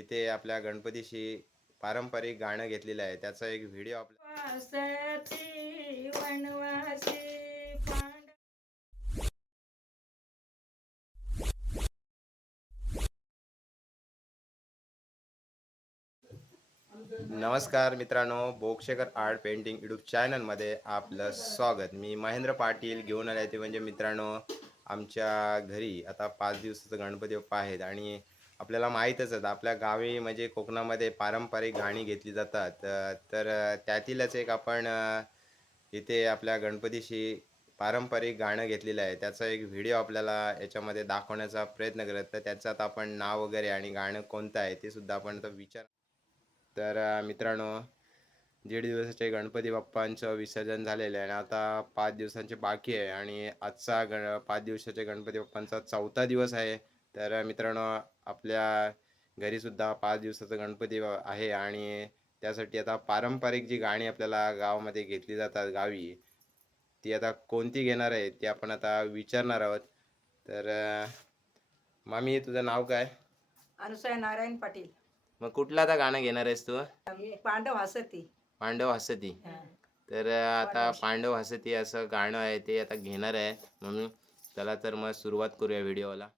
इथे आपल्या गणपतीशी पारंपरिक गाणं घेतलेलं आहे. त्याचा एक व्हिडिओ पांड नमस्कार मित्रांनो बोक्षेकर आर्ट पेंटिंग यूट्यूब चॅनलमध्ये आपलं स्वागत. मी महेंद्र पाटील घेऊन आले ते म्हणजे मित्रांनो आमच्या घरी आता पाच दिवसाचं गणपती बाप्पा आहेत आणि आपल्याला माहीतच आहे. आपल्या गावी म्हणजे कोकणामध्ये पारंपरिक गाणी घेतली जातात. तर त्यातीलच एक आपण इथे आपल्या गणपतीशी पारंपरिक गाणं घेतलेलं आहे. त्याचा एक व्हिडिओ आपल्याला याच्यामध्ये दाखवण्याचा प्रयत्न करत तर त्याच्यात आपण नाव वगैरे आणि गाणं कोणतं आहे ते सुद्धा आपण आता विचार तर मित्रांनो दीड दिवसाचे गणपती बाप्पांचं विसर्जन झालेलं आहे. आणि आता पाच दिवसांचे बाकी आहे. आणि आजचा गण पाच दिवसाचे गणपती बाप्पांचा चौथा दिवस आहे. तर मित्रांनो आपल्या घरीसुद्धा पाच दिवसाचा गणपती आहे आणि त्यासाठी आता पारंपरिक जी गाणी आपल्याला गावामध्ये घेतली जातात गावी ती आता कोणती घेणार आहे ती आपण आता विचारणार आहोत. तर मामी तुझं नाव काय? अनुसया नारायण पाटील. मग कुठलं आता गाणं घेणार आहेस तू? पांडव हसती. पांडव हसती. तर आता पांडव हसती असं गाणं आहे ते आता घेणार आहे म्हणून चला तर मग सुरुवात करूया व्हिडिओला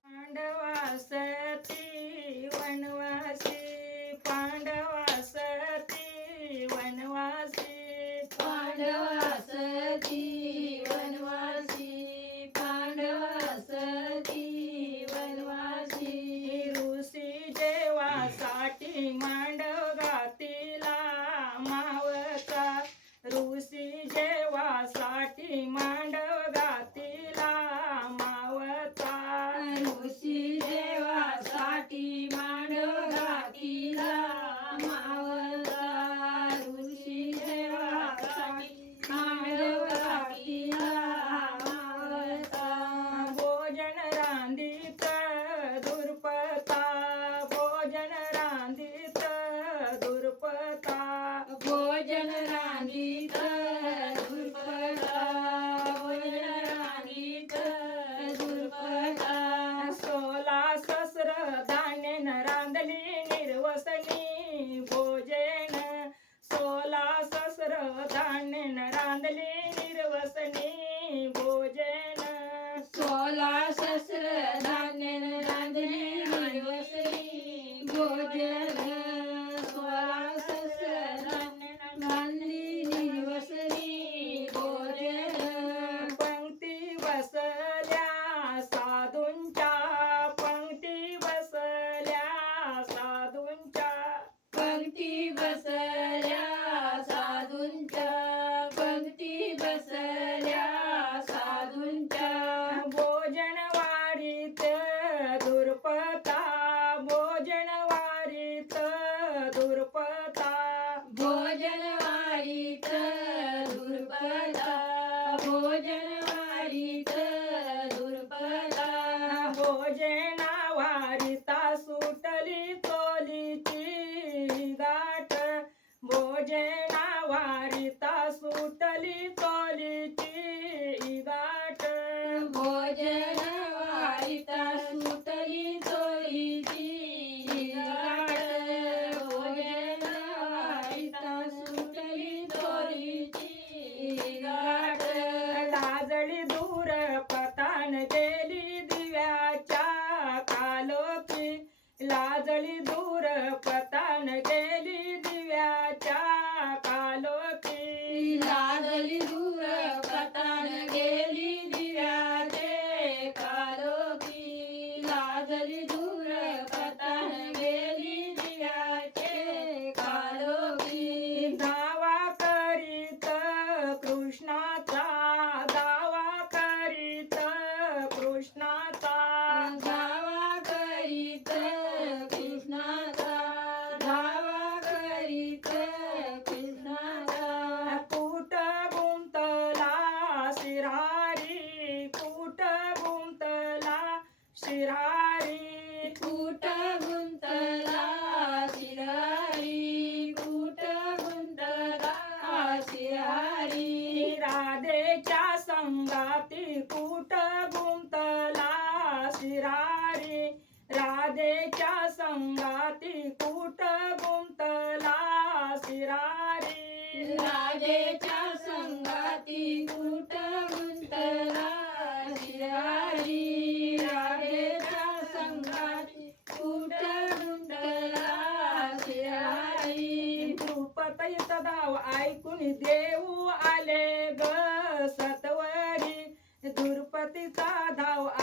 भोजन भोजन वारीत दुर्पदा भोजना वारिता सुटली तोलीची गाठ. भोजना वारिता सुटली तोलीची सारे राधेच्या संगाती कुट गुंतला शिरारे राधेच्या संगाती कुट गुंतला शिरारी राधेच्या संगाती कुट गुंतला शिरारी तृपतई सदाव ऐकून देऊ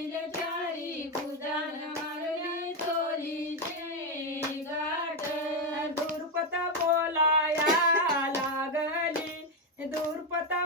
बैलचारी भुजान मारली चोलीचे गाठ दुर्पता बोलाया लागली. दुर्पता